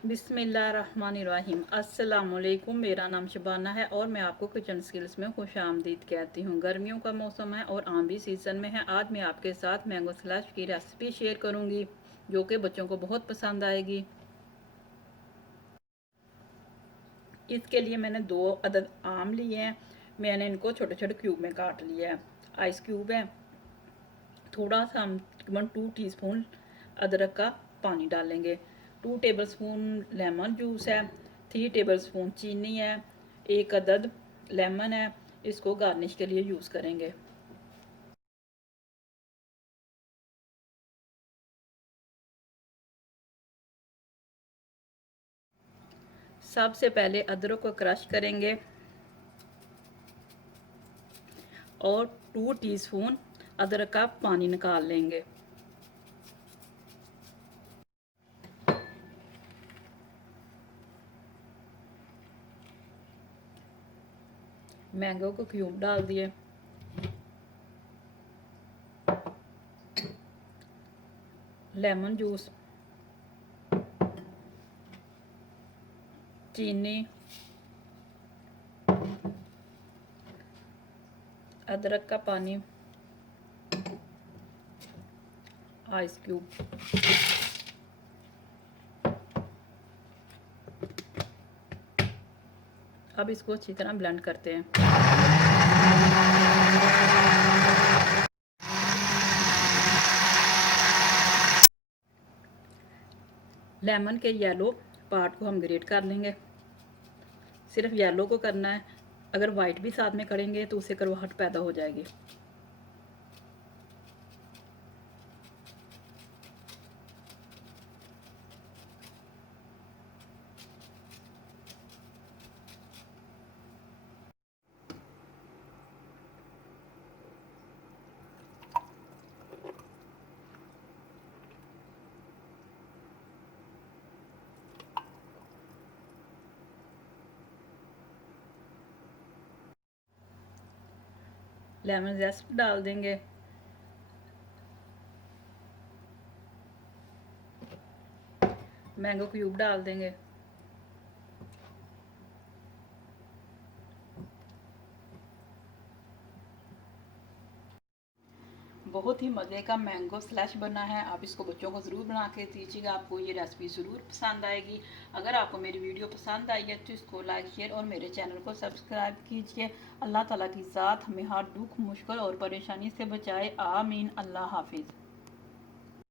बिस्मिल्लाहिर्रहमानिर्रहीम। अस्सलामुअलैकुम। मेरा नाम शबाना है और मैं आपको किचन स्किल्स में खुश आमदीद कहती हूँ। गर्मियों का मौसम है और आम भी सीज़न में है। आज मैं आपके साथ मैंगो स्लैश की रेसिपी शेयर करूँगी जो कि बच्चों को बहुत पसंद आएगी। इसके लिए मैंने 2 अदद आम लिए हैं। मैंने इनको छोटे छोटे क्यूब में काट लिया है। आइस क्यूब है। थोड़ा सा हम तकरीबन 2 टीस्पून अदरक का पानी डालेंगे। 2 टेबलस्पून लेमन जूस है। 3 टेबलस्पून चीनी है। 1 अदद लेमन है। इसको गार्निश के लिए यूज़ करेंगे। सबसे पहले अदरक को क्रश करेंगे और 2 टीस्पून अदरक का पानी निकाल लेंगे। मैंगो को क्यूब डाल दिए। लेमन जूस, चीनी, अदरक का पानी, आइस क्यूब। अब इसको अच्छी तरह ब्लेंड करते हैं। लेमन के येलो पार्ट को हम ग्रेट कर लेंगे। सिर्फ येलो को करना है। अगर वाइट भी साथ में करेंगे तो उससे कड़वाहट पैदा हो जाएगी। लेमन जेस्ट डाल देंगे। मैंगो क्यूब डाल देंगे। बहुत ही मज़े का मैंगो स्लैश बना है। आप इसको बच्चों को ज़रूर बना के दीजिएगा। आपको ये रेसिपी ज़रूर पसंद आएगी। अगर आपको मेरी वीडियो पसंद आई है तो इसको लाइक शेयर और मेरे चैनल को सब्सक्राइब कीजिए। अल्लाह ताला की ज़ात हमें हर दुख मुश्किल और परेशानी से बचाए। आमीन। अल्लाह हाफिज़।